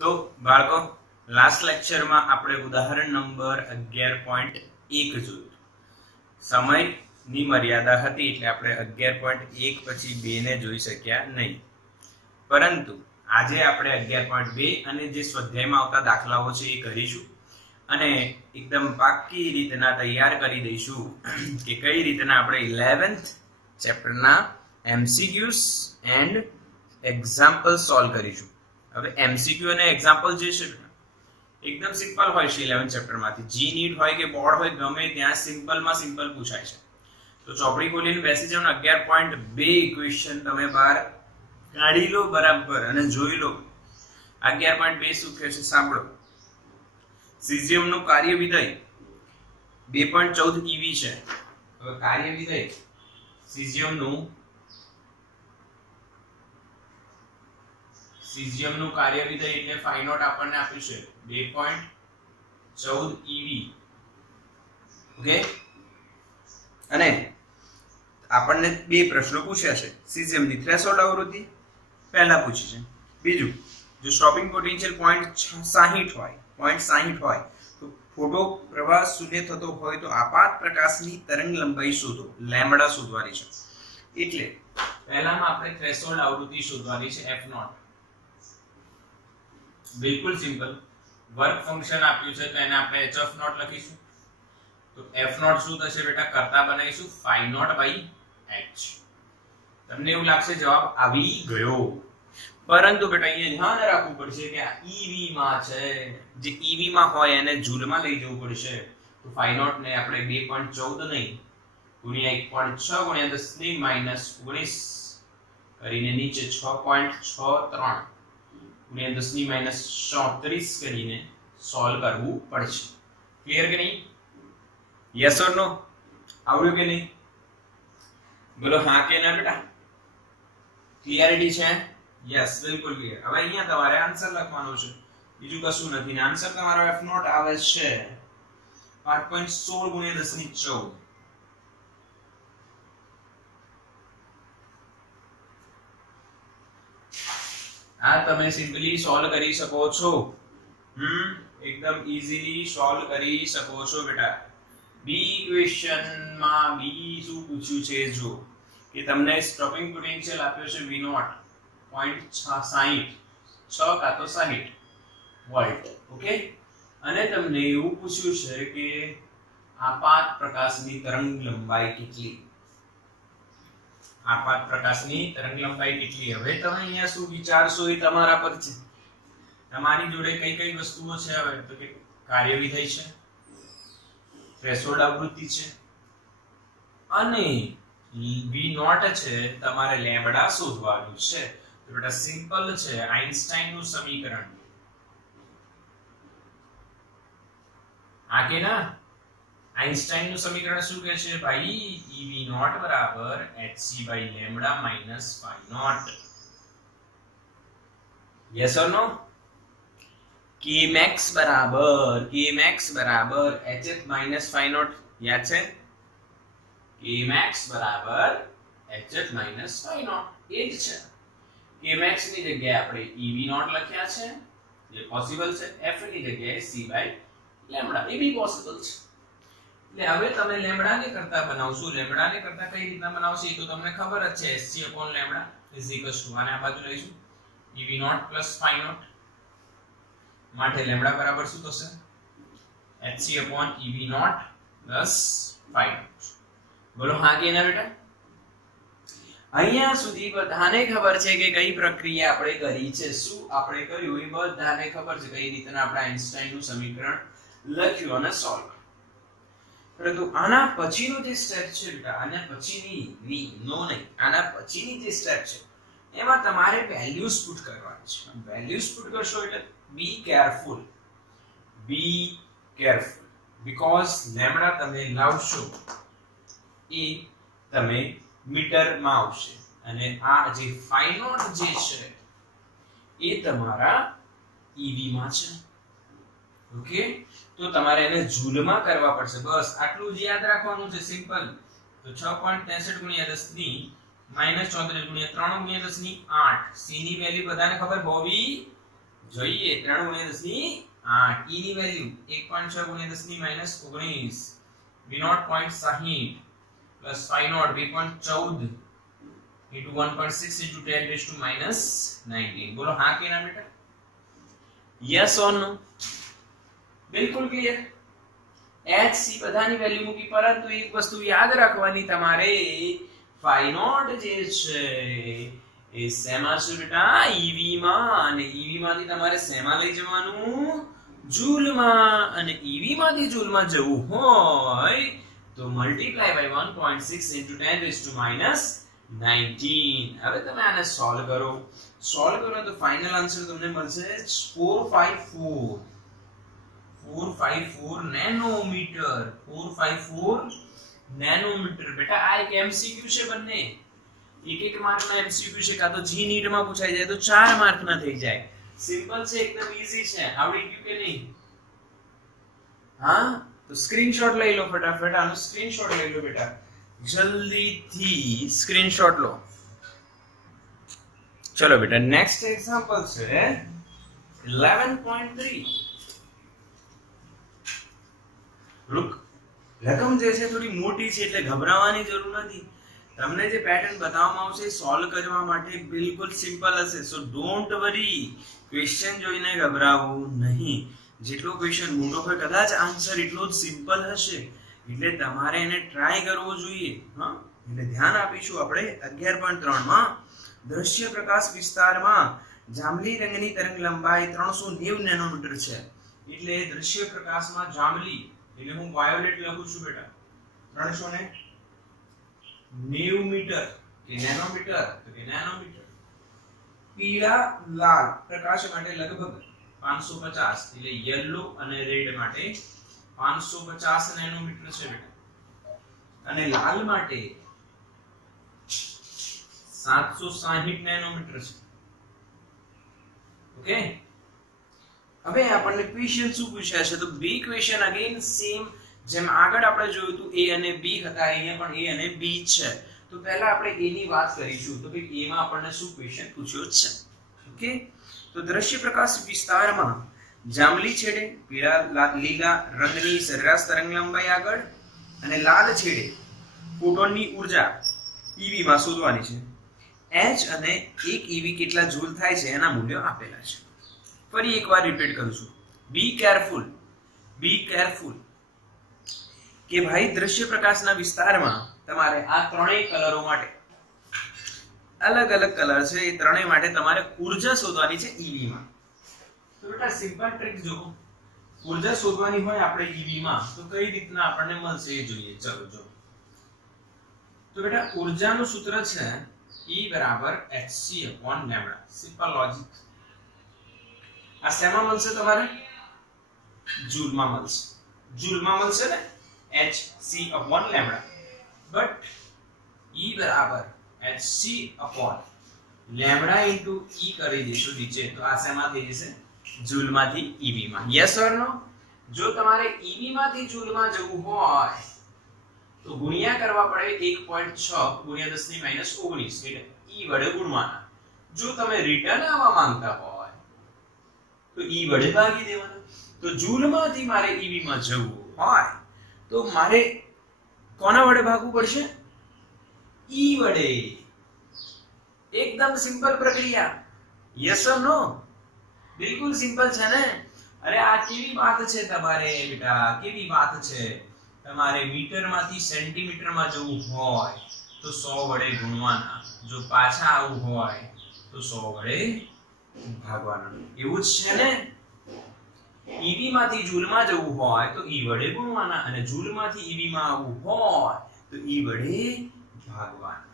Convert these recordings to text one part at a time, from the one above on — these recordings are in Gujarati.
તો બાળકો લાસ્ટ લેક્ચરમાં આપણે ઉદાહરણ નંબર 11.1 જોયું. સમયની મર્યાદા હતી એટલે આપણે 11.1 પછી 2 ને જોઈ શક્યા નહીં. પરંતુ આજે આપણે 11.2 અને જે સ્વાધ્યાયમાં આવતા દાખલાઓ છે એ કરીશું અને એકદમ પાક્કી રીતના તૈયાર કરી દઈશું કે કઈ રીતના આપણે 11th ચેપ્ટરના MCQs and example solve કરીશું. હવે MCQ અને એક્ઝામ્પલ જે છે એકદમ સિમ્પલ હોય છે 11th ચેપ્ટરમાંથી. જી નીટ હોય કે બોર્ડ હોય ગમે ત્યાં સિમ્પલમાં સિમ્પલ પૂછાય છે. તો ચોપડી ખોલીને બેસી જાવ ને 11.2 ઇક્વેશન તમે બહાર કાઢી લો બરાબર અને જોઈ લો 11.2 શું કહે છે સાંભળો. સિઝિયમનું કાર્ય વિધેય 2.14 eV છે. હવે કાર્ય વિધેય સિઝિયમનું કાર્ય વિધેય એટલે ફાઈ નોટ આપણને આપ્યું છે 2.14 eV. ઓકે, અને આપણને બે પ્રશ્નો પૂછ્યા છે. સિઝિયમની થ્રેશોલ્ડ અવરોધી પહેલા પૂછી છે. બીજું, જો સ્ટોપિંગ પોટેન્શિયલ 0.60 હોય તો ફોટો પ્રવાહ શૂન્ય થતો હોય તો આપાત પ્રકાશની તરંગ લંબાઈ શોધો. લેમ્બડા શોધવાની છે. એટલે પહેલામાં આપણે થ્રેશોલ્ડ આવૃત્તિ શોધવાની છે f0. બિલકુલ સિમ્પલ. વર્ક ફંક્શન આપ્યું છે તો એને આપણે h0 લખીશું. તો f0 શું થશે બેટા? કરતા બનાવીશું phi naught by h. તમને એવું લાગશે જવાબ આવી ગયો, પરંતુ બેટા અહીંયા ધ્યાન રાખવું પડશે કે આ ev માં છે. જે ev માં હોય એને જૂલમાં લઈ જવું પડશે. તો phi naught ને આપણે 2.14 નહીં ગુણ્યા 1.6 ગુણ્યા 10 ની -19 કરીને નીચે 6.63 ગુણ્યા 10 ની -34 કરીને સોલ્વ કરવું પડશે. ક્લિયર કે નહીં? યસ ઓર નો? આવડ્યું કે નહીં? બોલો હા કે ના બેટા? ક્લિયરિટી છે? યસ, બિલકુલ ક્લિયર. હવે અહીંયા તમારે આન્સર લખવાનો છે, બીજું કશું નથી. ને આન્સર તમારો f0 આવે છે 8.16 ગુણ્યા 10 ની 14. આ તમે સિમ્પલી સોલ્વ કરી શકો છો. એકદમ ઈઝીલી સોલ્વ કરી શકો છો બેટા. બી ઇક્વેશનમાં બી શું પૂછ્યું છે જો કે તમને સ્ટોપિંગ પોટેન્શિયલ આપ્યો છે v0 0.60 6 કાં તો 60 વોલ્ટ. ઓકે, અને તમને એવું પૂછ્યું છે કે આપાત પ્રકાશની તરંગ લંબાઈ કેટલી? આપાત પ્રકાશની તરંગ લંબાઈ કેટલી? હવે તમે અહીંયા શું વિચારશો એ તમારા પર છે. તમારી જોડે કઈ કઈ વસ્તુઓ છે? હવે તો કે કાર્ય વિધેય છે, થ્રેશોલ્ડ આવૃત્તિ છે અને v0 છે. તમારે લેમ્બડા શોધવાનું છે. તો બેટા સિમ્પલ છે. આઇન્સ્ટાઈનનું સમીકરણ આ કે ના? આઇન્સ્ટાઈનનું સમીકરણ શું કહે છે ભાઈ? ev0 બરાબર hc by lambda minus phi naught. yes or no? kmax બરાબર hf minus phi naught. યાદ છે? kmax બરાબર hf minus phi naught. એ જ છે. kmax ની જગ્યાએ આપણે ev0 લખ્યા છે, જે પોસિબલ છે. f ની જગ્યાએ c by lambda, A B possible છે. એટલે હવે તમે લેમ્બડા ને કરતા બનાવશો. લેમ્બડા ને કરતા કઈ રીતના બનાવશો એ તો તમને ખબર જ છે. hc upon lambda is equals to આને આ બાજુ લઈશું ev0 plus phi naught. માટે લેમ્બડા બરાબર શું થશે? hc upon ev0 plus phi naught. બોલો હા કે ના બેટા? અહીંયા સુધી બધાને ખબર છે કે કઈ પ્રક્રિયા આપણે કરી છે, શું આપણે કર્યું એ બધાને ખબર છે. કઈ રીતના આપણે આઇન્સ્ટાઈનનું સમીકરણ લખ્યું અને સોલ્વ. પરંતુ આના પછીનો જે સ્ટેપ છે બેટા, આના પછીની આના પછીની જે સ્ટેપ છે એમાં તમારે વેલ્યુઝ પુટ કરવાની છે. વેલ્યુઝ પુટ કરશો એટલે બી કેરફુલ બીકોઝ લેમ્બડા તમે લાવશો એ તમે મીટરમાં આવશે અને આ જે phi naught જે છે એ તમારા ev માં છે. ઓકે, તો તમારે એને જૂલમાં કરવા પડશે. બસ આટલું જ યાદ રાખવાનું છે. સિમ્પલ. તો 6.63 ગુણ્યા 10 ની -34 ગુણ્યા 3 ગુણ્યા 10 ની 8. c ની વેલ્યુ બધાને ખબર હોવી જોઈએ 3 ગુણ્યા 10 ની 8 e ની વેલ્યુ 1.6 ગુણ્યા 10 ની -19 v0 0.60 plus phi naught 2.14 into 1.6 into 10 raised to -19 बोलो हाँ कि ना बेटा यस और नो बिल्कुल क्लियर h c બધાની વેલ્યુ મૂકી પરંતુ એક વસ્તુ યાદ રાખવાની તમારે phi naught જે છે એ શેમાં છે બેટા ev માં અને ev માંથી તમારે શેમાં લઈ જવાનું જૂલમાં અને ev માંથી જૂલમાં જવું હોય તો multiply by 1.6 into 10 raised to -19 હવે તમે આને સોલ્વ કરો તો ફાઇનલ આન્સર તમને મળશે 454 નેનોમીટર 454 નેનોમીટર બેટા આ એક એમસીક્યુ છે બંને એક માર્કના એમસીક્યુ છે કાં તો જી નીટ માં પૂછાઈ જાય તો 4 માર્કના થઈ જાય સિમ્પલ છે એકદમ ઈઝી છે આવડી ગયું કે નહીં હા तो स्क्रीनशॉट ले लो फटाफट आनो स्क्रीनशॉट ले लो बेटा जल्दी थी स्क्रीनशॉट लो चलो बेटा नेक्स्ट एग्जांपल છે 11.3 रुक રકમ જે છે થોડી મોટી છે એટલે ગભરાવાની જરૂર નથી તમને જે પેટર્ન બતાવવામાં આવશે સોલ્વ કરવા માટે બિલકુલ સિમ્પલ હશે સો ડોન્ટ વરી ક્વેશ્ચન જોઈને ગભરાવું નહીં જેટલો ક્વેશ્ચન મોટો હોય કદાચ આન્સર એટલો જ સિમ્પલ હશે એટલે તમારે એને ટ્રાય કરવો જોઈએ હા એટલે ધ્યાન આપીશું આપણે 11.3 માં દ્રશ્ય પ્રકાશ વિસ્તારમાં જાંબલી રંગની તરંગ લંબાઈ 390 નેનોમીટર છે એટલે દ્રશ્ય પ્રકાશમાં જાંબલી એટલે હું વાયોલેટ લખું છું બેટા 390 મીટર કે નેનોમીટર તો કે નેનોમીટર પીળા લાલ પ્રકાશ માટે લગભગ 550 એટલે યેલો અને રેડ માટે 550 નેનોમીટર છે બેટા અને લાલ માટે 760 નેનોમીટર છે ઓકે હવે આપણને ક્વેશ્ચન શું પૂછ્યા છે તો બે ક્વેશ્ચન અગેન સેમ જેમ આગળ આપણે જોયું હતું a અને b હતા અહીંયા પણ a અને b છે તો પહેલા આપણે a ની વાત કરીશું તો ભાઈ a માં આપણને શું ક્વેશ્ચન પૂછ્યો છે ઓકે तो दृश्य प्रकाश विस्ताરમાં જાંબલી છેડે પીળા લીલા રંગની સરેરાશ તરંગ લંબાઈ આગળ અને લાલ છેડે ફોટોનની ઊર્જા ev માં શોધવાની છે h અને 1 ev કેટલા જૂલ થાય છે એના મૂલ્યો આપેલા છે ફરી એકવાર રિપીટ કરું છું બી કેરફુલ કે ભાઈ દૃશ્ય પ્રકાશના વિસ્તારમાં તમારે આ ત્રણેય કલરો માટે अलग अलग कलर છે એ ત્રણેય માટે તમારે ઊર્જા શોધવાની છે ev માં તો બેટા સિમ્પલ ટ્રિક જો ઊર્જા શોધવાની હોય આપણે ev માં તો કઈ રીતના આપણને મળશે એ જોઈએ ચલો જો તો બેટા ઊર્જાનું સૂત્ર છે E hc/λ સિમ્પલ લોજિક આ શેમાં મળશે તમારે જૂલમાં મળશે ને hc/λ but E hc/λ into e કરી દેશો નીચે તો આ શેમાંથી જશે જૂલમાંથી ev માં યસ ઓર નો જો તમારે ev માંથી જૂલમાં જવું હોય તો ગુણ્યા કરવા પડે 1.6 ગુણ્યા 10 ની -19 એટલે e વડે ગુણવાના જો તમે રિટર્ન આવવા માંગતા હોય તો e વડે ભાગી દેવાના તો જૂલમાંથી મારે ev માં જવું હોય તો મારે કોના વડે ભાગવું પડશે E વડે એકદમ સિમ્પલ પ્રક્રિયા યસ ઓર નો બિલકુલ સિમ્પલ છે ને અરે આ કેવી વાત છે તમારે બેટા કેવી વાત છે તમારે મીટરમાંથી સેન્ટીમીટરમાં જવું હોય તો 100 વડે ગુણવાના જો પાછા આવવું હોય તો 100 વડે ભાગવાના એવું જ છે ને ev માંથી જૂલમાં જવું હોય તો e વડે ગુણવાના અને જૂલમાંથી ev માં આવવું હોય તો e વડે ભાગવાના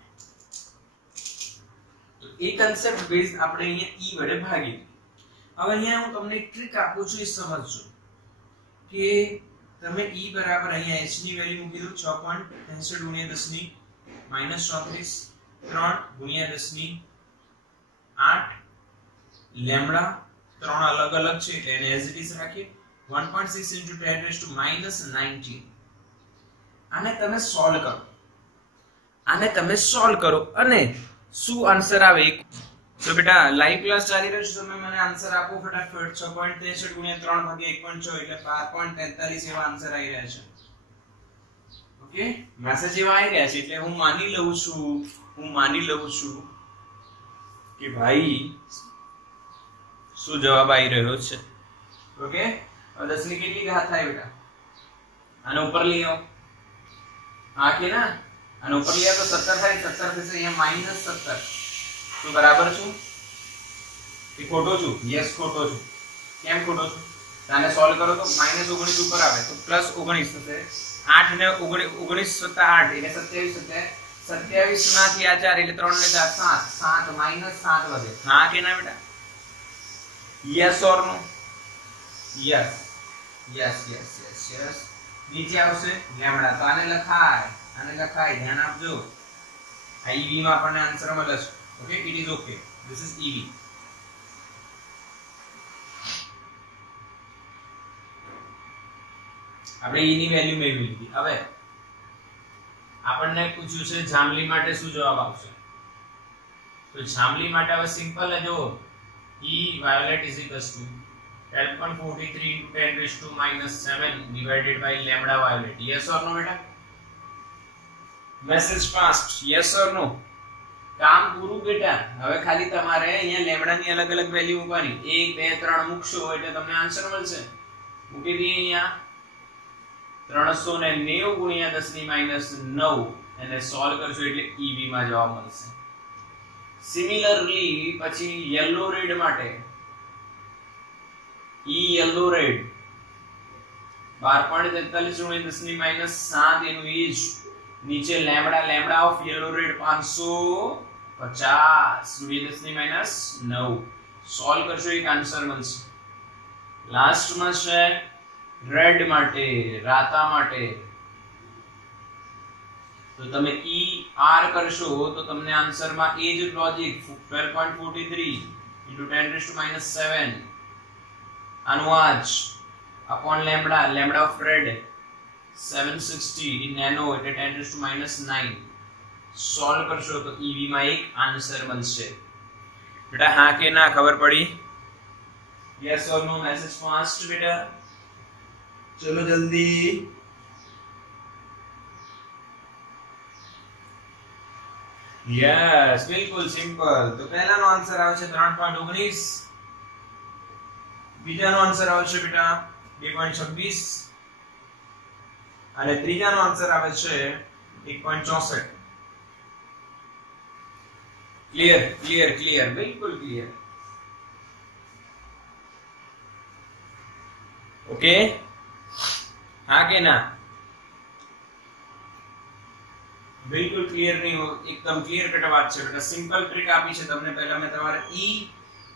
તો એ કન્સેપ્ટ બેઝ આપણે અહીંયા e વડે ભાગી હવે અહીંયા હું તમને એક ટ્રિક આપું છું એ સમજજો કે તમે e બરાબર અહીંયા h ની વેલ્યુ મૂકી દો 6.63 ગુણ્યા 10 ની -34 3 ગુણ્યા 10 ની 8 લેમ્ડા ત્રણ અલગ અલગ છે એટલે એને એઝ ઇટ ઇઝ રાખીએ 1.6 into 10 raised to -19 આને તમે સોલ્વ કરો અને શું આન્સર આવે तो बेटा लाइव क्लास ચાલી રહ્યો છે, તમે મને આન્સર આપો ફટાફટ. 6.63 ગુણ્યા 3 ભાગ્યા 1.6 એટલે 12.43 એવા આન્સર આવી રહ્યા છે. ઓકે, મેસેજ એવા આવી રહ્યા છે એટલે હું માની લઉં છું કે ભાઈ શું જવાબ આવી રહ્યો છે. ઓકે, હવે 10 ની કેટલી ઘાત થાય બેટા? આને ઉપર લઈ આવો. આ કે ના આને ઉપર લઈ આવો તો 17 થાય. 17 થશે અહીંયા -17. તો બરાબર છું કે ખોટો છું? યસ ખોટો છું. કેમ ખોટો છું? આને સોલ્વ કરો તો -19 ઉપર આવે તો +19 થશે. 8 ને 19 + 8 એટલે 27 થશે. 27 માંથી આ 4 એટલે 3 ને 4 7 -7 વધે. હા કે ના બેટા? Yes or no? યસ. નીચે આવશે લેમ્ડા. તો આને લખાય. ધ્યાન આપજો. આ ઈવી માં આપણને આન્સર મળે છે. Okay, it is okay. This is EV. આપણે E ની વેલ્યુ મેળવી લીધી. હવે આપણને પૂછ્યું છે જાંબલી માટે શું જવાબ આવશે? તો જાંબલી માટે હવે સિમ્પલ જ જો E violet is equals to 12.43 into 10 raised to -7 divided by lambda violet. Yes or no બેટા? Message passed. Yes or no? કામ પૂરું બેટા. હવે ખાલી તમારે અહીંયા લેમ્ડા ની અલગ અલગ વેલ્યુ મૂકવાની. 1 2 3 મૂકશો એટલે તમને આન્સર મળશે. મૂકી દઈએ અહીંયા 390 ગુણ્યા 10 ની -9 અને સોલ્વ કરશો એટલે EV માં જવાબ મળશે. સિમિલરલી પછી યલો રેડ માટે E યલો રેડ 12.43 ગુણ્યા 10 ની -7 એનું ઇજ नीचे लैम्डा ऑफ येलो रेड 550 गुणिया 10 ની -9 સોલ્વ કરશો એક આન્સર મળશે. લાસ્ટ માં છે રેડ માટે રાતા માટે તો તમે E R કરશો તો તમને આન્સર માં એ જ logic 12.43 into 10 - 7 અનુવાજ upon lambda of red 760 in nano એટલે 10 - 9 સોલ્વ કરશો તો EV માં એક આન્સર મળશે. બેટા હા કે ના ખબર પડી? Yes or no? Message fast બેટા. ચલો જલ્દી. યસ બિલકુલ સિમ્પલ. તો પહેલાનો આન્સર આવે છે 3.19. બીજાનો આન્સર આવે છે બેટા 2.26 અને ત્રીજાનો આન્સર આવે છે 1.64. ક્લિયર બિલકુલ ક્લિયર. ઓકે, હા કે ના? બિલકુલ ક્લિયર નહીં હો, એકદમ ક્લિયર કટ વાત છે બેટા. સિમ્પલ ટ્રીક આપી છે તમને. પહેલા મેં તમારે E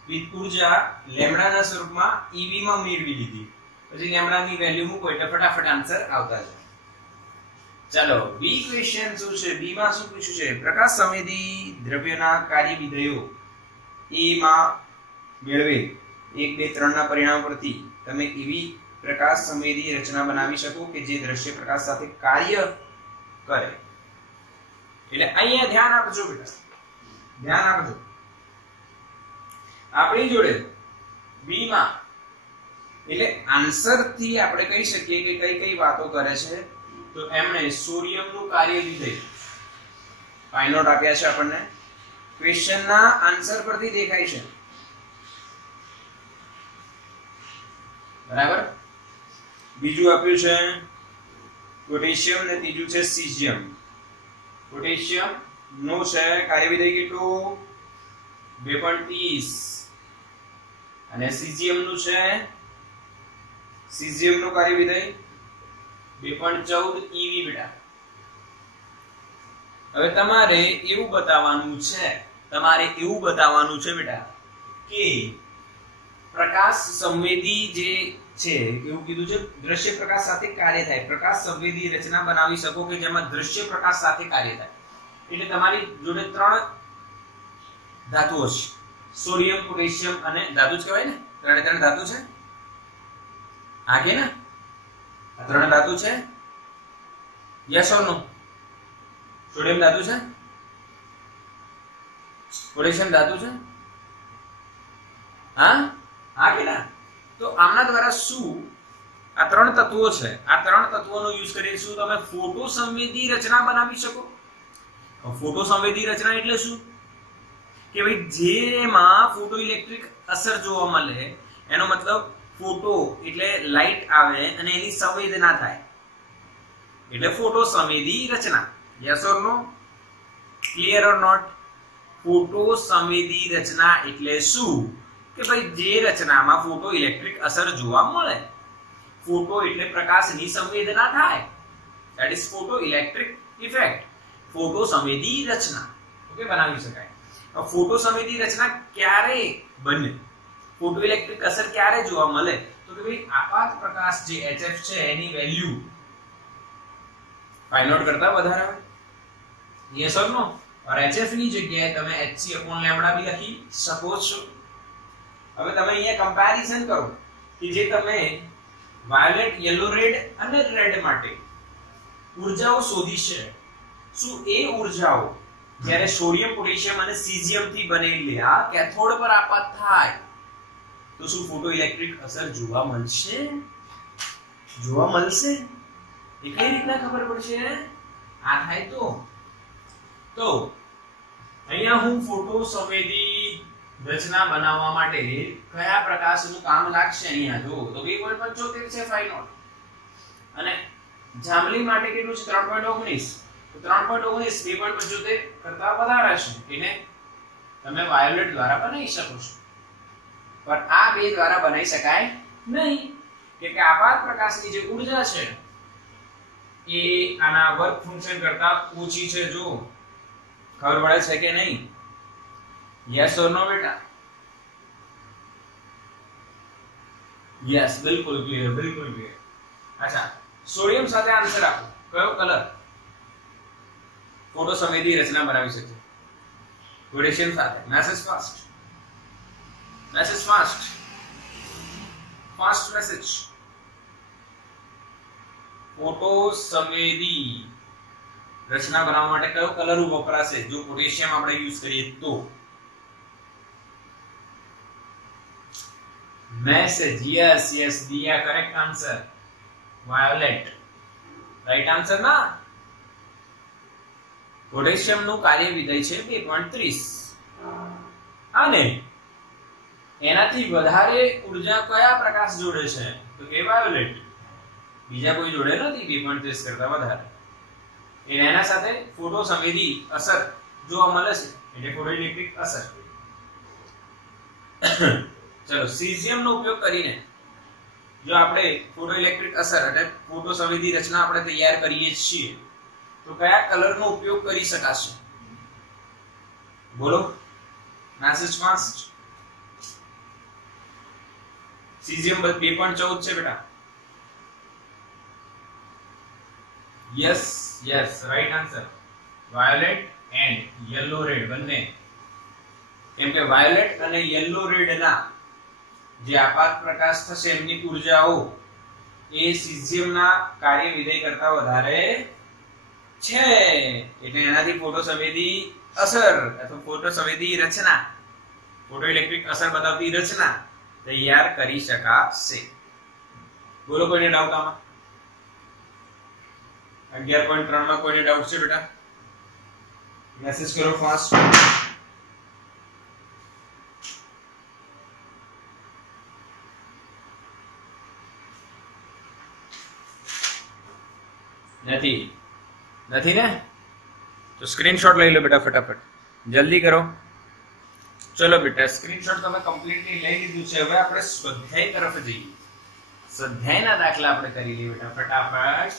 વિથ ઉર્જા લેમ્ડા ના સ્વરૂપમાં EV માં મેળવી લીધી. પછી લેમ્ડા ની વેલ્યુ મૂકો એટલે ફટાફટ આન્સર આવતા જાય. ચાલો બી ક્વેશ્ચન શું છે? બી માં શું પૂછ્યું છે? પ્રકાશ સંવેદી દ્રવ્યના કાર્યવિધેયો એ માં મેળવે 1 2 3 ના પરિણામ પરથી તમે એવી પ્રકાશ સંવેદી રચના બનાવી શકો કે જે દ્રશ્ય પ્રકાશ સાથે કાર્ય કરે. એટલે અહીંયા ધ્યાન આપજો બેટા, ધ્યાન આપજો. આપણી જોડે બી માં એટલે આન્સર થી આપણે કહી શકીએ કે કઈ કઈ વાતો કરે છે. તો એમણે સોડિયમનું કાર્ય વિધેય પાઈ નોટ આપ્યા છે આપણને. ક્વેશ્ચન ના આન્સર પરથી દેખાય છે. બરાબર. બીજું આપ્યું છે પોટેશિયમ ને ત્રીજું છે સીઝિયમ. પોટેશિયમ નું છે કાર્ય વિધેય કેટલું? 2.30 અને સીઝિયમ નું છે સીઝિયમ નું કાર્ય વિધેય 2.14 EV બેટા. હવે તમારે એવું બતાવવાનું છે બેટા કે પ્રકાશ સંવેદી જે છે એવું કીધું છે દ્રશ્ય પ્રકાશ સાથે કાર્ય થાય. પ્રકાશ સંવેદી રચના બનાવી શકો કે જેમાં દ્રશ્ય પ્રકાશ સાથે કાર્ય થાય. એટલે તમારી જોડે 3 ધાતુઓ છે, સોડિયમ પોટેશિયમ અને ધાતુ જ કહેવાય ને, 3 ધાતુ છે. આ કે ના 3 ધાતુ છે? Yes or no? સોડિયમ ધાતુ છે, પોટેશિયમ ધાતુ છે, હા કે ના? તો આમના દ્વારા શું આ ત્રણ તત્વો છે, આ ત્રણ તત્વોનો યુઝ કરીને શું તમે ફોટો સંવેદી રચના બનાવી શકો? ફોટો સંવેદી રચના એટલે શું કે ભાઈ જેમાં ફોટો ઇલેક્ટ્રિક અસર જોવા મળે, એનો મતલબ ફોટો એટલે લાઈટ આવે અને એની સંવેદના થાય એટલે ફોટો સંવેદી રચના. Yes or no? Clear or not? Photo સંવેદી રચના એટલે શું કે ભાઈ જે રચનામાં ફોટો ઇલેક્ટ્રિક અસર જોવા મળે. ફોટો એટલે પ્રકાશની સંવેદના થાય, that is photo electric effect. Photo સંવેદી રચના ઓકે બનાવી શકાય. ફોટો સંવેદી રચના ક્યારે બને, ફોટો ઇલેક્ટ્રિક અસર ક્યારે જોવા મળે? તો કે ભાઈ આપાત પ્રકાશ જે HF છે એની વેલ્યુ 5 નોટ કરતા વધારે હોય. યસ ઓર નો? और HF ની જગ્યાએ તમે hc/λ બી લખી શકો છો. હવે તમે અહીંયા કમ્પેરિઝન કરો કે જે તમે વાયોલેટ, યલો, રેડ અને રેડ માટે ઉર્જાઓ શોધી છે, શું એ ઉર્જાઓ જ્યારે સોડિયમ, પોટેશિયમ અને સીઝિયમ થી બનેલા કેથોડ પર આપાત થાય તો શું ફોટો ઇલેક્ટ્રિક અસર જોવા મળશે? જોવા મળશે. એ કઈ રીતના ખબર પડશે? આ થાય તો અહીંયા હું ફોટો સંવેદી રચના બનાવવા માટે કયા પ્રકાશનું કામ લાગશે? અહીંયા જો તો 2.75 છે 5 નોટ, અને જાંબલી માટે કેટલું છે? 3.19. તો 3.19 2.75 કરતા વધારે છે એટલે તમે વાયોલેટ દ્વારા બનાવી શકો છો, પણ આ બે દ્વારા બનાવી શકાય નહીં કે આપાત પ્રકાશની જે ઊર્જા છે એ આના વર્ક ફંક્શન કરતા ઓછી છે. જો ખબર પડે છે કે નહીં? યસ ઓર નો બેટા? યસ, બિલકુલ ક્લિયર, બિલકુલ ક્લિયર. અચ્છા, સોડિયમ સાથે આન્સર આપો. કયો કલર ફોટો સંવેદી રચના બનાવી શકે? પોટેશિયમ સાથે. Message fast, message fast, fast message. Photo સંવેદી રચના બનાવવા માટે કયો કલર વપરાશે જો પોટેશિયમ આપણે યુઝ કરીએ તો? Message. Yes yes Diya, correct answer violet. Right answer ના? પોટેશિયમ નું કાર્ય વિધેય છે 2.30 અને એનાથી વધારે ઉર્જા કયા પ્રકાશ જોડે છે? તો કે વાયોલેટ. બીજા કોઈ જોડે નથી 2.30 કરતા વધારે. એના સાથે ફોટો સંવેદી અસર જોવા મળે છે એટલે ફોટો ઇલેક્ટ્રિક અસર. ચલો, સીઝિયમ નો ઉપયોગ કરીને જો આપણે ફોટો ઇલેક્ટ્રિક અસર એટલે ફોટો સંવેદી રચના આપણે તૈયાર કરીએ છીએ તો કયા કલર નો ઉપયોગ કરી શકાશે? બોલો, મેસેજ ફાસ્ટ. સીઝિયમ 2.14 છે બેટા. Yes yes, right answer violet and yellow red બંને. કેમ કે વાયોલેટ અને યલો રેડ ના જે આપાત પ્રકાશ થશે એમની ઉર્જાઓ એ સીઝિયમ ના કાર્ય વિધેય કરતા વધારે છે એટલે એનાથી ફોટો સંવેદી અસર અથવા ફોટો સંવેદી રચના, ફોટો ઇલેક્ટ્રિક અસર બતાવતી રચના તૈયાર કરી શકાશે. બોલો, કોઈને ડાઉટ આમાં? 11.3 માં કોઈને ડાઉટ છે બેટા? મેસેજ કરો ફાસ્ટ. નથી નથી ને? તો સ્ક્રીનશોટ લઈ લો બેટા ફટાફટ, જલ્દી કરો. ચલો બેટા, સ્ક્રીનશોટ તમે કમ્પ્લીટલી લઈ લીધું છે. હવે આપણે સ્વાધ્યાય તરફ જઈએ. સ્વાધ્યાયના દાખલા આપણે કરી લઈએ બેટા ફટાફટ.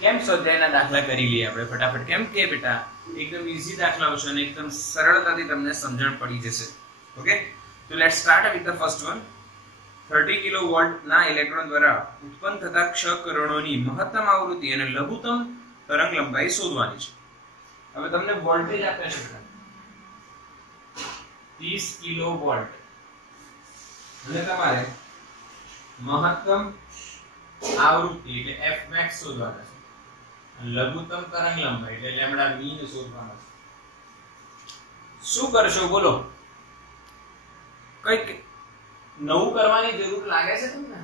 કેમ સ્વાધ્યાયના દાખલા કરી લઈએ આપણે ફટાફટ? કેમ કે બેટા એકદમ ઈઝી દાખલાઓ છે અને એકદમ સરળતાથી તમને સમજણ પડી જશે. ઓકે, તો let's start with the first one. 30 kilovolt ના ઇલેક્ટ્રોન દ્વારા ઉત્પન્ન થતા ક્ષ કિરણોની મહત્તમ આવૃત્તિ અને લઘુત્તમ તરંગ લંબાઈ શોધવાની છે. હવે તમને વોલ્ટેજ આપ્યા છે બેટા 30 કિલોવોલ્ટ અને તમારે મહત્તમ આવૃત્તિ એટલે f max શોધવાના છે અને લઘુત્તમ તરંગ લંબાઈ એટલે લેમ્ડા મીન શોધવાના છે. શું કરશો બોલો? કઈક નવું કરવાની જરૂર લાગે છે તમને?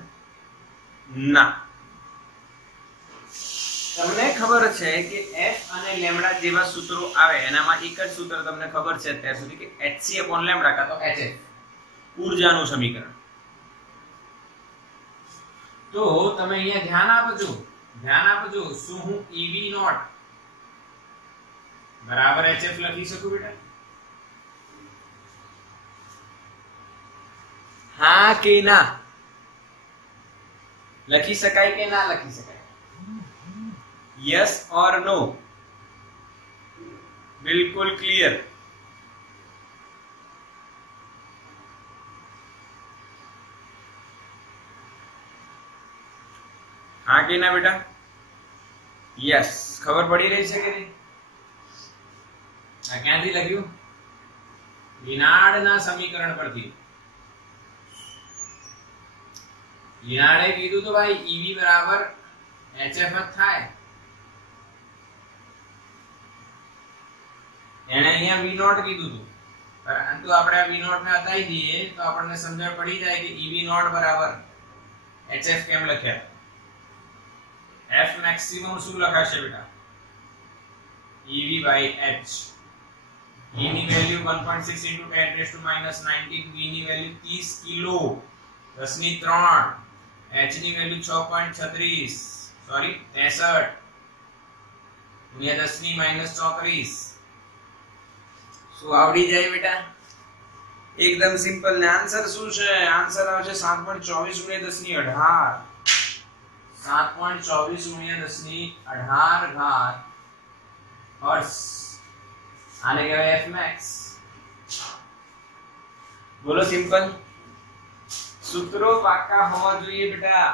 ના. તમને ખબર છે કે f અને લેમ્ડા જેવા સૂત્રો આવે એનામાં એક જ સૂત્ર તમને ખબર છે અત્યાર સુધી કે hc/λ કાં તો hf ઊર્જાનું સમીકરણ. તો તમે અહીંયા ધ્યાન આપજો શું હું ev0 બરાબર hf લખી શકું બેટા? હા કે ના? લખી શકાય કે ના લખી શકાય? યસ ઓર નો? બિલકુલ ક્લિયર. હા કે ના બેટા? યસ. ખબર પડી રહી છે કે નહીં? આ ક્યાંથી લખ્યું? લીનાર્ડના સમીકરણ પરથી. લીનાર્ડે કીધું તો ભાઈ EV બરાબર HF જ થાય. એને અહીંયા V0 કીધું હતું, પરંતુ આપણે આ V0 ને હટાવી દઈએ તો આપણને સમજણ પડી જાય કે EV0 બરાબર HF કેમ લખ્યા. F maximum શું લખાશે બેટા? EV by H. E ની value 1.6 into 10 raised to minus 19, V ની વેલ્યુ 30 કિલો 10 ની 3, H ની વેલ્યુ 6.36 સોરી 63 ગુણ્યા 10 ની minus 34. શું આવડી જાય બેટા? એકદમ સિમ્પલ. ને આન્સર શું છે? આન્સર આવશે 7.24 ગુણ્યા 10 ની 18. 7.24 ગુણ્યા 10 ની 18 ઘાત હર્ટ્ઝ. આને કહેવાય F max. બોલો સિમ્પલ. સૂત્રો પાકા હોવા જોઈએ બેટા.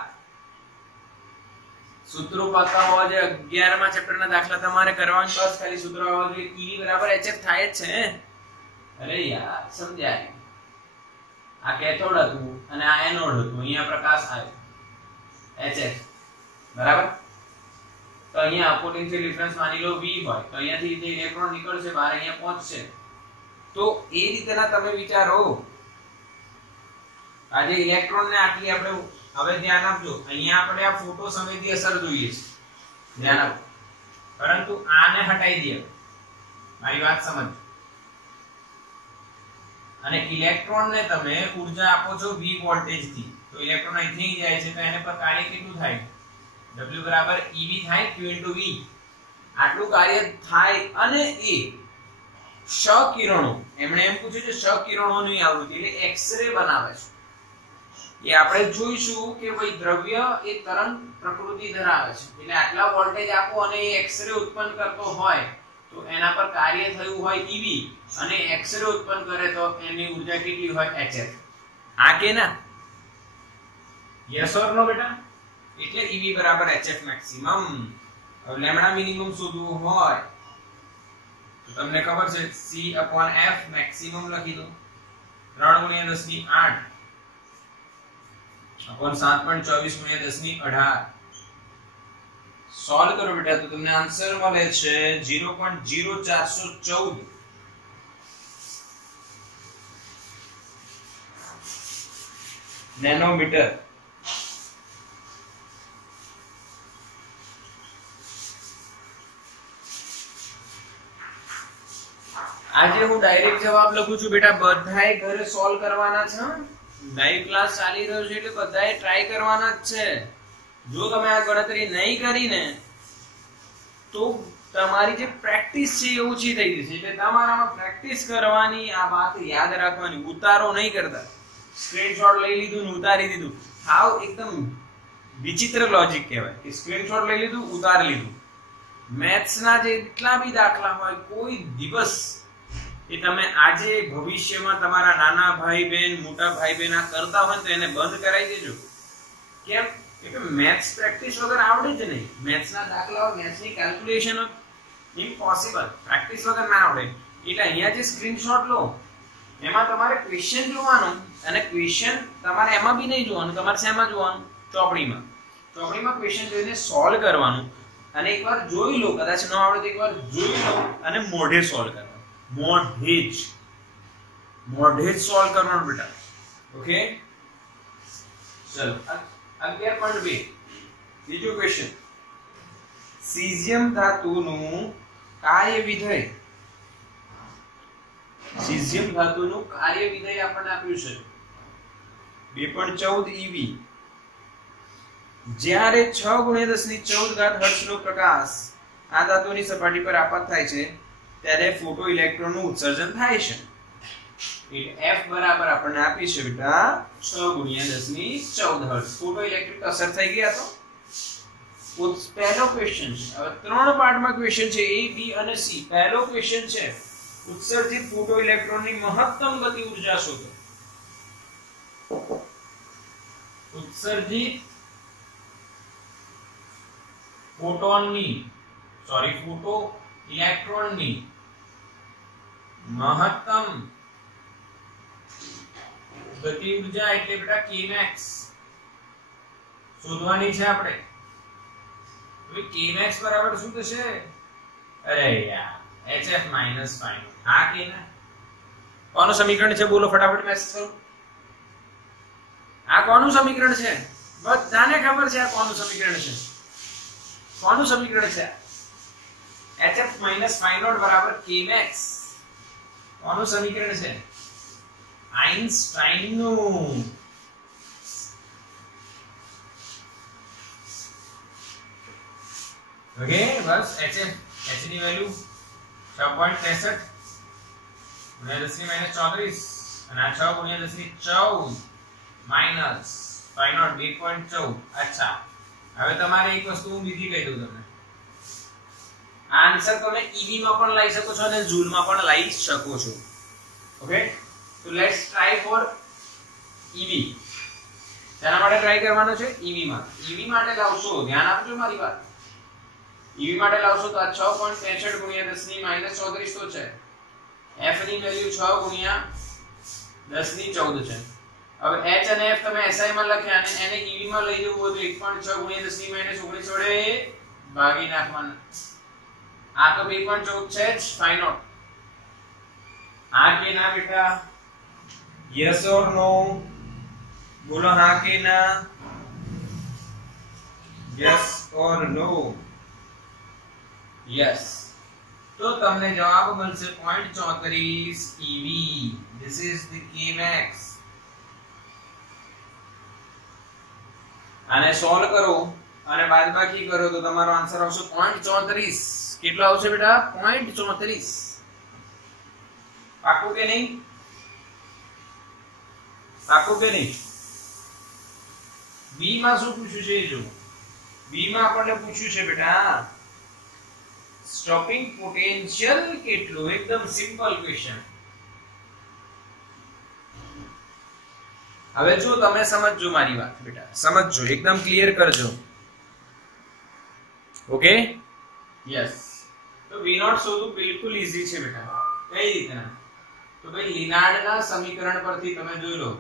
સૂત્રો પાકા હોવા જોઈએ. 11મા ચેપ્ટરના દાખલા તમારે કરવાનું બસ ખાલી સૂત્રો હોવા જોઈએ. EV બરાબર HF થાય જ છે. અરે યાર સમજાય. આ કેથોડ હતું અને આ એનોડ હતું. અહીંયા પ્રકાશ આવ્યો HF બરાબર. તો અહીંયા પોટેન્શિયલ ડિફરન્સ માની લો V હોય તો અહીંયાથી જે ઇલેક્ટ્રોન નીકળશે બહાર અહીંયા પહોંચશે. તો એ રીતના તમે વિચારો. આજે ઇલેક્ટ્રોન ને આટલી આપણે હવે ધ્યાન આપજો. અહીંયા આપણે આ ફોટો સમયથી અસર જોઈએ છે. ધ્યાન આપો. પરંતુ આને હટાવી દે. મારી વાત સમજ. અને ઇલેક્ટ્રોન ને તમે ઊર્જા આપો છો V વોલ્ટેજ થી. તો ઇલેક્ટ્રોન અહીંથી જાય છે તો એને પર કાર્ય કેટલું થાય? W બરાબર EV થાય Q into V. આટલું કાર્ય થાય. અને એ ક્ષ-કિરણો, એમણે એમ પૂછ્યું છે ક્ષ-કિરણોની આવૃત્તિ એટલે એક્સ-રે બનાવે છે. એ આપણે જોઈશું કે ભાઈ દ્રવ્ય એ તરંગ પ્રકૃતિ ધરાવે છે. એટલે આટલા વોલ્ટેજ આપો અને એ એક્સ-રે ઉત્પન્ન કરતો હોય તો એના પર કાર્ય થયું હોય EV અને એક્સ-રે ઉત્પન્ન કરે તો એની ઊર્જા કેટલી હોય? HF. હા કે ના? યસ ઓર નો બેટા? એટલે EV બરાબર HF maximum. હવે લેમ્ડા મિનિમમ શોધવું હોય તો તમને ખબર છે C/F maximum લખી દો. 3 ગુણ્યા 10 ની 8 upon 7.24 ગુણ્યા 10 ની 18. સોલ્વ કરો બેટા તો તમને આન્સર મળે છે 0.0414 નેનોમીટર. આજે હું ડાયરેક્ટ જવાબ લખું છું બેટા. બધાએ ઘરે સોલ્વ કરવાના છે. લાઈવ ક્લાસ ચાલી રહ્યો છે એટલે બધાએ ટ્રાય કરવાના જ છે. જો તમે આ ગણતરી નહીં કરીને તો તમારી જે પ્રેક્ટિસ છે એ ઓછી થઈ જશે. એટલે તમારામાં પ્રેક્ટિસ કરવાની, આ વાત યાદ રાખવાની. ઉતારો નહીં કરતા. સ્ક્રીનશોટ લઈ લીધું ને ઉતારી દીધું. હાવ એકદમ વિચિત્ર લોજિક કહેવાય કે સ્ક્રીનશોટ લઈ લીધું, ઉતારી લીધું. મેથ્સના જે એટલા બી દાખલા હોય કોઈ દિવસ એ તમે આજે ભવિષ્યમાં તમારા નાના ભાઈ બહેન, મોટા ભાઈ બહેન આ કરતા હોય તો એને બંધ કરાવી દેજો. કેમ? કે મેથ્સ પ્રેક્ટિસ વગર આવડે જ નહીં. મેથ્સના દાખલાઓ, મેથ્સની કેલ્ક્યુલેશન ઇમ્પોસિબલ. પ્રેક્ટિસ વગર ના આવડે. એટલે અહીંયા જે સ્ક્રીનશોટ લો એમાં તમારે ક્વેશ્ચન જોવાનું અને ક્વેશ્ચન તમારે એમાં બી નહીં જોવાનું. તમારે શેમાં જોવાનું? ચોપડીમાં. ચોપડીમાં ક્વેશ્ચન જોઈને સોલ્વ કરવાનું. અને એકવાર જોઈ લો, કદાચ ન આવડે તો એકવાર જોઈ લો અને મોઢે સોલ્વ કરવાનું. મોઢે જ. મોઢે જ સોલ્વ કરવાનું બેટા. ઓકે ચલો 11.2 બીજો ક્વેશ્ચન. સીઝિયમ ધાતુનું કાર્ય વિધેય. સીઝિયમ ધાતુનું કાર્ય વિધેય આપણને આપ્યું છે 2.14 eV. જ્યારે 6 × 1014 હર્ટ્ઝનો પ્રકાશ આ ધાતુની સપાટી પર આપાત થાય છે ત્યારે ફોટો ઇલેક્ટ્રોનનું ઉત્સર્જન થાય છે. એટલે F બરાબર આપણને આપી છે બેટા 6 × 1014 હર્ટ્ઝ. ફોટો ઇલેક્ટ્રિક અસર થઈ ગયા તો પહેલો ક્વેશ્ચન છે. હવે 3 પાર્ટમાં ક્વેશ્ચન છે A B અને C. પહેલો ક્વેશ્ચન છે ઉત્સર્જિત ફોટો ઇલેક્ટ્રોનની મહત્તમ ગતિ ઊર્જા શોધો. ઉત્સર્જિત ફોટો ઇલેક્ટ્રોનની મહત્તમ ગતિ ઊર્જા એટલે બેટા Kmax શોધવાની છે આપણે. હવે Kmax બરાબર શું થશે? અરે યાર HF - ϕ. હા કે ના? કોનું સમીકરણ છે બોલો ફટાફટ મેસેજ કરો. આ કોનું સમીકરણ છે? બધાને ખબર છે આ કોનું સમીકરણ છે. કોનું સમીકરણ છે? HF - ϕ0 બરાબર Kmax. કોનું સમીકરણ છે? આઇન્સ્ટાઈનનું. ઓકે બસ HF h ની વેલ્યુ 6.63 × 10⁻⁴ અને આ 6 × 10⁻14 માઈનસ ϕ0 2.14. અચ્છા હવે તમારે એક વસ્તુ હું બીજી કહી દઉં તમને. આન્સર તમે EV માં પણ લઈ શકો છો અને જૂલ માં પણ લઈ શકો છો. ઓકે તો લેટ્સ ટ્રાય ફોર EV. તેના માટે ટ્રાય કરવાનો છે EV માં. EV માટે લાવશો ધ્યાન આપજો મારી વાત. EV માટે લાવશો તો આ 6.63 × 10⁻34 તો છે. F ની વેલ્યુ 6 × 10⁻14 છે. હવે H અને F તમે SI માં લખ્યા અને એને EV માં લઈ જવું હોય તો 1.6 × 10⁻19 વડે ભાગી નાખવાના. આ તો 2.14 છે જ ϕ0. હા કે ના બેટા? Yes or no? બોલો હા કે ના? Yes or no? યસ. તો તમને જવાબ મળશે 0.34 eV. This is the Kmax. આને સોલ્વ કરો અને બાદબાકી કરો તો તમારો આન્સર આવશે 0.34. કેટલો આવશે બેટા? 0.34. પાકું કે નહીં? પાકું કે નહીં? બી માં શું પૂછ્યું છે જો? બી માં આપણને પૂછ્યું છે બેટા સ્ટોપિંગ પોટેન્શિયલ કેટલું. એકદમ સિમ્પલ ક્વેશ્ચન. હવે જો તમે સમજજો મારી વાત બેટા, સમજજો, એકદમ ક્લિયર કરજો. Okay yes. તો V0 શોધવું બિલકુલ ઈઝી છે બેટા. કઈ રીતે? તો ભાઈ લિનાર્ડના સમીકરણ પરથી તમે જોઈ લો.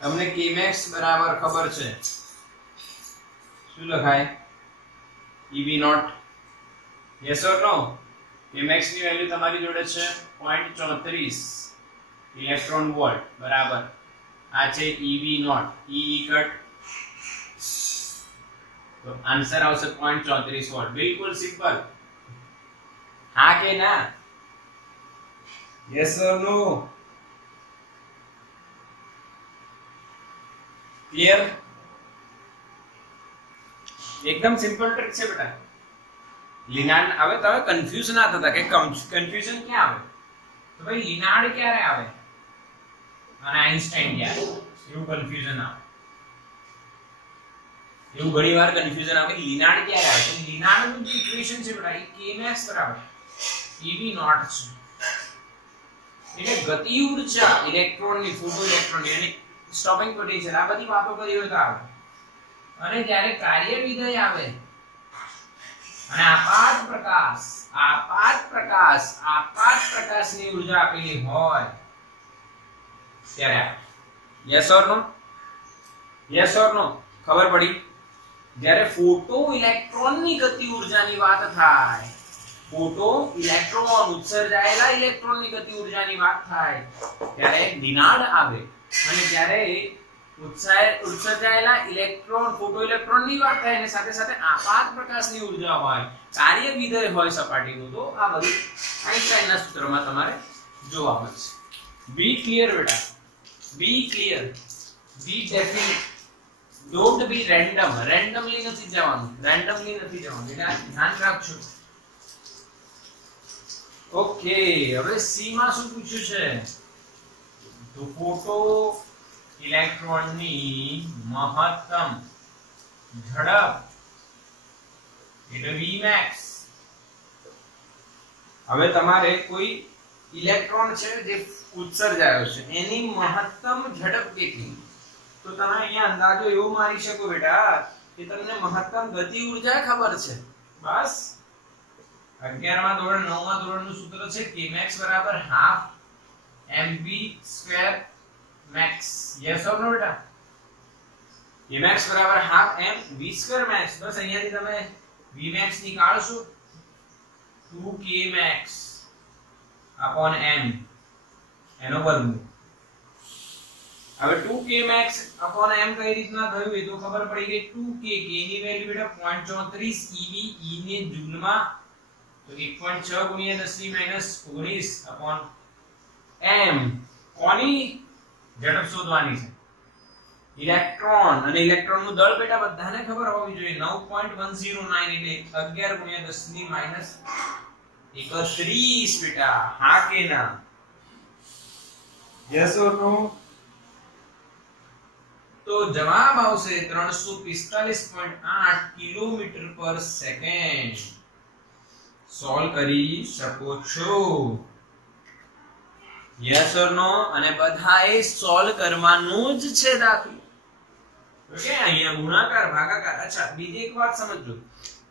તમને Kmax બરાબર ખબર છે. શું લખાય? EV0. Yes or no? Kmax ની વેલ્યુ તમારી જોડે છે 0.34 ઇલેક્ટ્રોન વોલ્ટ બરાબર. આ છે EV0. E કટ તો આન્સર આવશે 0.34 વોલ્ટ. બિલકુલ સિમ્પલ. હા કે ના? Yes or no? ક્લિયર? એકદમ સિમ્પલ ટ્રિક છે બેટા. લિનાર્ડ હવે તમે કન્ફ્યુઝ ના થતા કે કન્ફ્યુઝન ક્યાં આવે? તો ભાઈ લિનાર્ડ ક્યારે આવે અને આઇન્સ્ટાઈન ક્યારે? એવું કન્ફ્યુઝન આવે. એવું ઘણીવાર કન્ફ્યુઝન આવે કે લિનાર્ડ ક્યારે આવે? તો લિનાર્ડનું જે ઇક્વેશન છે બેટા એ Kmax બરાબર EV0 છે. એટલે ગતિ ઊર્જા ઇલેક્ટ્રોનની, ફોટો ઇલેક્ટ્રોનની અને સ્ટોપિંગ પોટેન્શિયલ આ બધી વાતો કરી હોય તો આવે. અને જ્યારે કાર્ય વિધેય આવે અને આપાત પ્રકાશની ઊર્જા આપેલી હોય ત્યારે yes or no? Yes or નો? ખબર પડી? જ્યારે ફોટો ઇલેક્ટ્રોનની ગતિ ઊર્જાની વાત થાય ફોટો ઇલેક્ટ્રોન ઉત્સર્જાયેલા ઇલેક્ટ્રોનની ગતિ ઉર્જાની વાત થાય ત્યારે દિનાડ આવે અને ત્યારે ઉત્સર્જાયેલા ઇલેક્ટ્રોન ફોટો ઇલેક્ટ્રોનની વાત થાય અને સાથે સાથે આપાત પ્રકાશની ઉર્જા હોય કાર્ય વિધેય હોય સપાટીનું તો આ બધું આઈન્સ્ટાઈનના સૂત્રમાં તમારે જોવા મળશે બી ક્લિયર બેટા be clear be definite don't be randomly નથી જવાનું એટલે ધ્યાન રાખજો ઓકે હવે સી માં શું પૂછ્યું છે તો ફોટો ઇલેક્ટ્રોનની મહત્તમ ઝડપ એટલે Vmax હવે તમારે કોઈ ઇલેક્ટ્રોન છે જે ઉત્સર્જાયો છે એની મહત્તમ ઝડપ કેટલી તો તમે અહીંયા અંદાજો એવો મારી શકો બેટા કે તમને મહત્તમ ગતિ ઉર્જા ખબર છે બસ 11મા ધોરણ 9મા ધોરણનું સૂત્ર છે Kmax બરાબર half mv square max yes or no બેટા Kmax બરાબર હાફ mv સ્ક્વેર max બસ અહીંયાથી તમે Vmax નીકાળશો 2Kmax upon m એનો વર્ગમૂળ હવે 2Kmax upon m કઈ રીતના થયું એ તો ખબર પડી ગઈ 2K K ની વેલ્યુ બેટા 0.34 eV e ને જૂલમાં તો 1.6 ગુણ્યા 10 - 19 upon m કોની ઝડપ શોધવાની છે ઇલેક્ટ્રોન અને ઇલેક્ટ્રોન નું દળ બેટા બધાને ખબર હોવી જોઈએ 9.109 એટલે 11 ગુણ્યા 10 - 31 બેટા હા કે ના યસ ઓર નો તો જવાબ આવશે 345.8 કિલોમીટર પર સેકન્ડ સોલ્વ કરી શકો છો યસ ઓર નો અને બધાએ સોલ્વ કરવાનું જ છે દાખલો ઓકે અહીંયા ગુણાકાર ભાગાકાર અચ્છા બીજી એક વાત સમજજો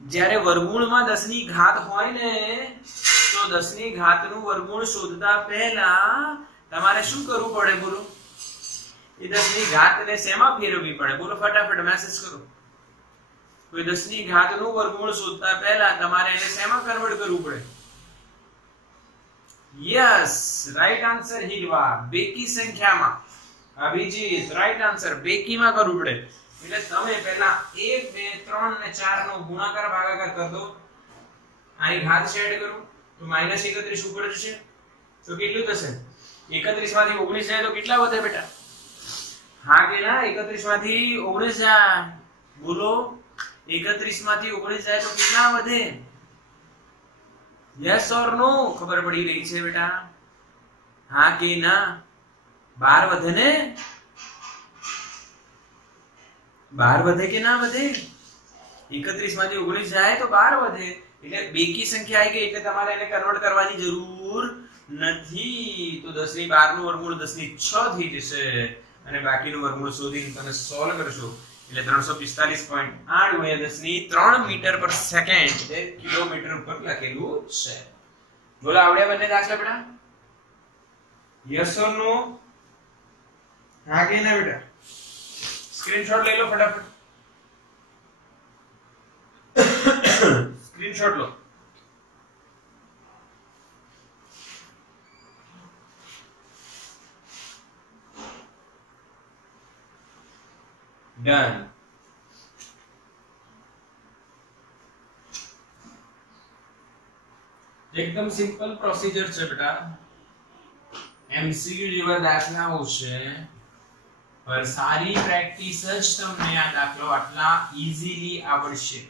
જ્યારે વર્ગમૂળમાં 10 ની ઘાત હોય ને તો 10 ની ઘાત નું વર્ગમૂળ શોધતા પહેલા તમારે શું કરવું પડે બોલો એ 10 ની ઘાત ને શેમાં ફેરવવી પડે બોલો ફટાફટ મેસેજ કરો કોઈ 10 ની ઘાત નું વર્ગમૂળ શોધતા પહેલા તમારે એને શેમાં કન્વર્ટ કરવું પડે યસ રાઈટ આન્સર હીરવા બેકી સંખ્યામાં અભિજીત રાઈટ આન્સર બેકીમાં કરવું પડે એટલે તમે પહેલા 1 2 3 અને 4 નો ગુણાકાર ભાગાકાર કરી દો આની ઘાત સેટ કરો તો -31 ઉપર જશે તો કેટલું થશે 31 માંથી 19 જાય તો કેટલા વધે બેટા હા કે ના 31 માંથી 19 જાય બોલો 31 માંથી 19 જાય તો કેટલા વધે યસ ઓર નો ખબર પડી રહી છે બેટા હા કે ના 12 વધે ને 12 વધે કે ના વધે 31 માંથી 19 જાય તો 12 વધે એટલે બેકી સંખ્યા આવી ગઈ એટલે તમારે એને કન્વર્ટ કરવાની જરૂર નથી તો 10 ની 12 નું વર્ગમૂળ 10 ની 6 થઈ જશે અને બાકીનું વર્ગમૂળ શોધીને તમે સોલ્વ કરશો એટલે 345.8 ગુણ્યા 10 ની 3 મીટર પર સેકન્ડ એટલે કિલોમીટર ઉપર લખેલું છે બોલો આવડ્યા બંને દાખલા બેટા યસ ઓર નો હા કે ના બેટા સ્ક્રીનશોટ લઈ લો ફટાફટ સ્ક્રીનશોટ લો ડન એકદમ સિમ્પલ પ્રોસીજર છે બેટા એમસીક્યુ જેવા દાખલાઓ છે પર સારી પ્રેક્ટિસ જ તમને આ દાખલો આટલા ઈઝીલી આવડશે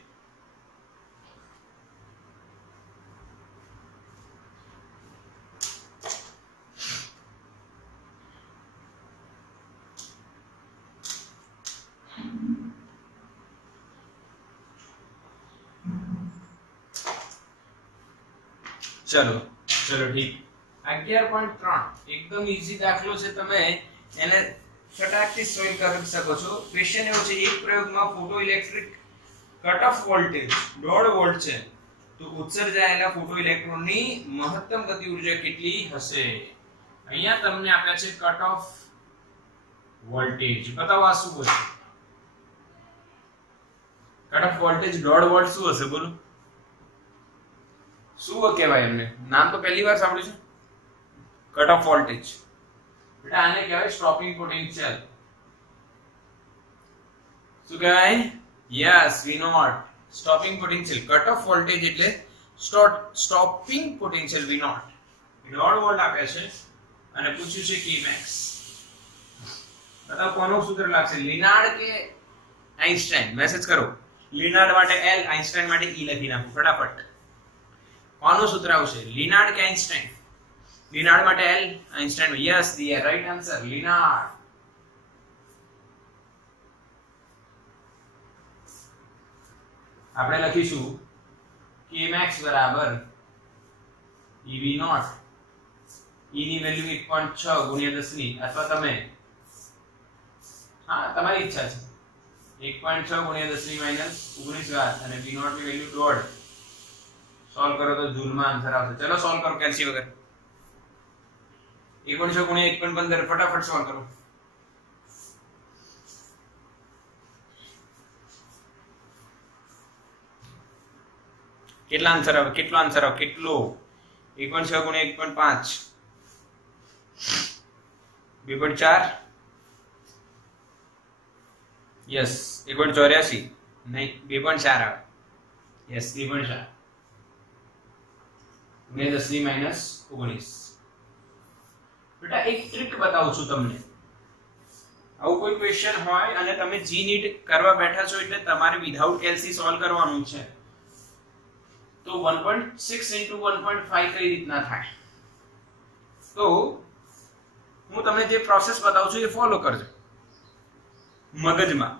चलो चलो ठीक 11.3 एकदम इजी दाखलो છે તમે એને ફટાકથી સોલ્વ કરી શકો છો ક્વેશ્ચન એવો છે એક પ્રયોગમાં photo electric cut off voltage 1.5 volt છે તો ઉત્સર્જાયેલા ફોટો ઇલેક્ટ્રોનની મહત્તમ ગતિ ઉર્જા કેટલી હશે અહીંયા તમને આપ્યા છે કટ ઓફ વોલ્ટેજ બતાવો આ શું હશે કટ ઓફ વોલ્ટેજ 1.5 વોલ્ટ શું હશે બોલો શું કહેવાય એમને? નામ તો પહેલી વાર સાંભળ્યું છે. Cut off voltage. બેટા આને કહેવાય સ્ટોપિંગ પોટેન્શિયલ. શું કહેવાય? Yes, V0. Stopping potential. Cut off voltage એટલે સ્ટોપિંગ પોટેન્શિયલ V0. 1.5 વોલ્ટ આપે છે અને પૂછ્યું છે Kmax. બતાવો કોનું સૂત્ર લાગશે? લિનાર્ડ કે આઇન્સ્ટાઇન? મેસેજ કરો. લિનાર્ડ માટે L, આઇન્સ્ટાઇન માટે E લખી નાખો ફટાફટ. કોનું સૂત્ર આવશે? લિનાર્ડ કે આઇન્સ્ટાઇન? લિનાર્ડ માટે L, Einstein. Yes, the right answer Lenard. આપણે લખીશું Kmax બરાબર EV0. E ની વેલ્યુ 1.6 ગુણ્યા 10 ની, અથવા તમે હા તમારી ઈચ્છા છે 1.6 ગુણ્યા 10 ની માઈનસ 19 ઘાત અને V0 ની વેલ્યુ 1.5. સોલ્વ કરો તો જૂલમાં આન્સર આવશે. ચલો સોલ્વ કરો કેલ્સી વગર. 1.6 ગુણ્યા 1.15 ફટાફટ સોલ્વ કરો. કેટલા આન્સર આવે? કેટલો આન્સર આવે? કેટલો? 1.6 ગુણ્યા 1.5 2.4. યસ, 1.84 નહીં 2.4 આવે. યસ 2.4 ને 10 ની માઈનસ 19. બેટા એક ટ્રીક બતાવું છું તમને. આવું કોઈ ક્વેશ્ચન હોય અને તમે જી નીટ કરવા બેઠા છો એટલે તમારે વિધાઉટ કેલ્સી સોલ્વ કરવાનું છે, તો 1.6 into 1.5 કઈ રીતના થાય? તો હું તમને જે પ્રોસેસ બતાવું છું એ ફોલો કરજો. મગજમાં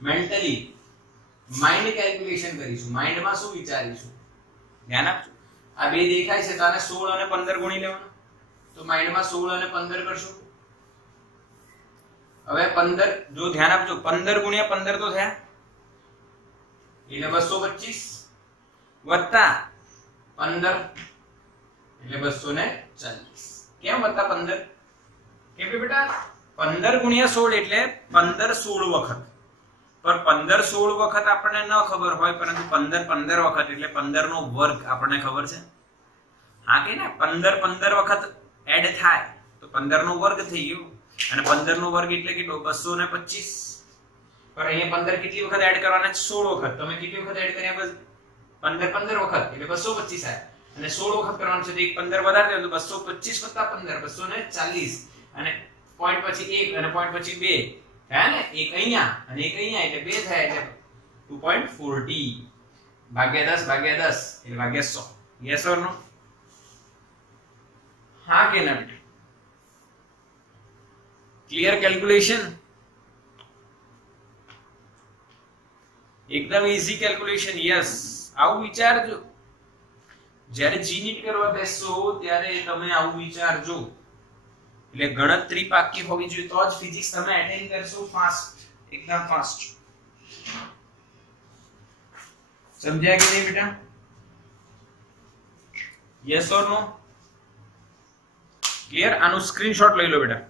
મેન્ટલી માઇન્ડ કેલ્ક્યુલેશન કરીશું. માઇન્ડમાં શું વિચારીશું? ધ્યાન આપજો. આ બે દેખાય છે તો આને 16 અને 15 ગુણી લેવાનું. તો માઇન્ડમાં 16 અને 15 કરશું. હવે 15 જો ધ્યાન આપજો, 15 ગુણ્યા 15 તો થયા એટલે 225 વત્તા 15 એટલે 240. કેમ વત્તા 15? કેમ કે બેટા 15 ગુણ્યા 16 એટલે 15 16 વખત. પર 15 16 વખત આપણને ન ખબર હોય, પરંતુ 15 15 વખત એટલે 15 નો વર્ગ આપણને ખબર છે. હા કે ના? 15 15 વખત એડ થાય તો 15 નો વર્ગ થઈ ગયો, અને 15 નો વર્ગ એટલે કેટલો? 225. પર અહીંયા 15 કેટલી વખત એડ કરવાના? 16 વખત. તમે કેટલી વખત એડ કર્યા? બસ 15 15 વખત એટલે 225 આવે, અને 16 વખત કરવાનું છે તો એક 15 વધારે દે તો 225 વત્તા 15 240. અને પોઈન્ટ પછી 1 અને પોઈન્ટ પછી 2 થાય ને, એક અહીંયા અને એક અહીંયા એટલે 2 થાય એટલે 2.40 ભાગ્યા 10 ભાગ્યા 10 એટલે ભાગ્યા 100. યસ ઓર નો? હા કે ના? Clear calculation? એકદમ ઈઝી કેલ્ક્યુલેશન. યસ, આવું વિચારજો. જ્યારે જી નીટ કરવા બેસશો ત્યારે તમે આવું વિચારજો. એટલે ગણતરી પાકી હોવી જોઈએ તો જ ફિઝિક્સ તમે અટેન્ડ કરશો ફાસ્ટ, એકદમ ફાસ્ટ. સમજ્યા કે નહીં બેટા? Yes or no? ક્લિયર? આનું સ્ક્રીનશોટ લઈ લો બેટા.